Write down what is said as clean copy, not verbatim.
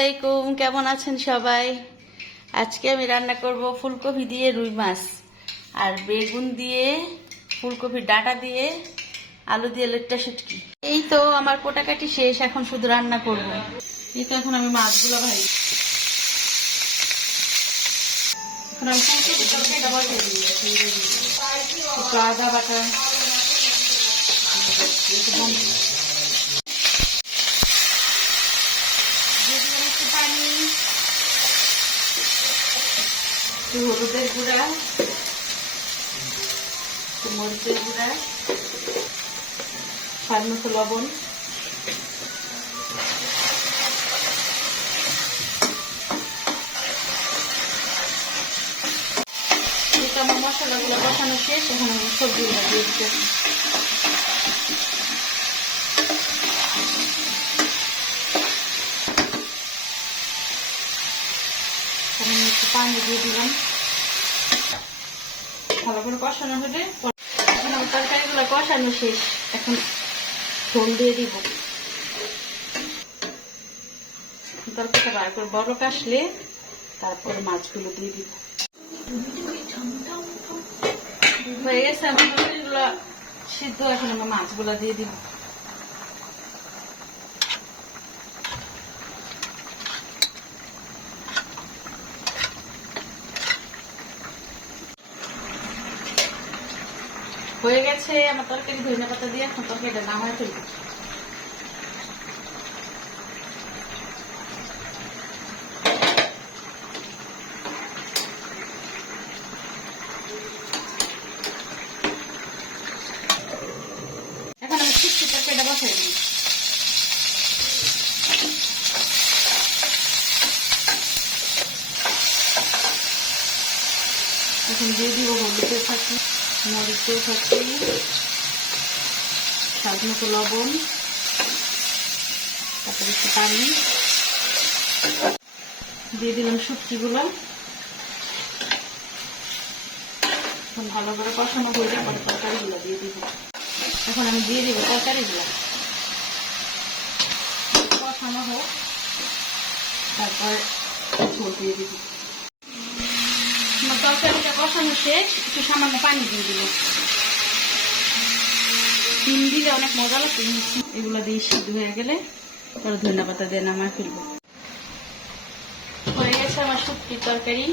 আলাইকুম, কেমন আছেন সবাই? আজকে আমি রান্না করব ফুলকপি দিয়ে রুই মাছ আর বেগুন দিয়ে ফুলকপির ডাঁটা দিয়ে আলু দিয়ে লেট্টা শুটকি। এই তো আমার কোটাকাটি শেষ, এখন শুধু রান্না করব। এই তো এখন আমি মাছগুলো ভাজি। এখন আমি ফুলকপির তরকারিটা বসাই দিয়েছি। একটু আদা বাটা, একটু পানি, একটু হলুদের গুঁড়া, একটু মরিচের গুঁড়া, স্বাদ মতো লবণ, আমার মশলাগুলো কষানো শেষ। এখন আমি সবজিগুলো দিয়ে দিতে একটু পানি দিয়ে দিলাম, ভালো করে কষানো হবে। এখন আমার তরকারিগুলো কষানো শেষ, এখন ঝোল দিয়ে দিব। তরকারিটা বার করে বড় কাশলে তারপরে মাছগুলো দিয়ে দিব। হয়ে গেছে আমার তরকারিগুলো সিদ্ধ, এখন আমার মাছগুলো দিয়ে দিব। হয়ে গেছে আমার তরকারি, ধনিয়া পাতা দিয়ে এখন তরকারিটা নামায় ফেলবো। এখন আমি শুটকি তরকারিটা বসাই দিই। এখন দিয়ে দিব হলুদের ফাঁকি, মরিচের ফাঁকি, স্বাদ মতো লবণ, তারপরে একটু পানি দিয়ে দিলাম শুটকিগুলো। এখন ভালো করে কষানো হয়ে যায়, পরে তরকারিগুলো দিয়ে দিব। এখন আমি দিয়ে দিব তরকারিগুলো, কষানো হোক, তারপর ঝোল দিয়ে দিব। আমার তরকারিটা কষানো শেষ, একটু সামান্য পানি দিয়ে দিব। ডিম দিলে অনেক মজা লাগবে। এগুলো দিয়ে সিদ্ধ হয়ে গেলে তারপর ধনিয়া পাতা দিয়ে নামায় ফেলবো। হয়ে গেছে আমার শুটকির তরকারি।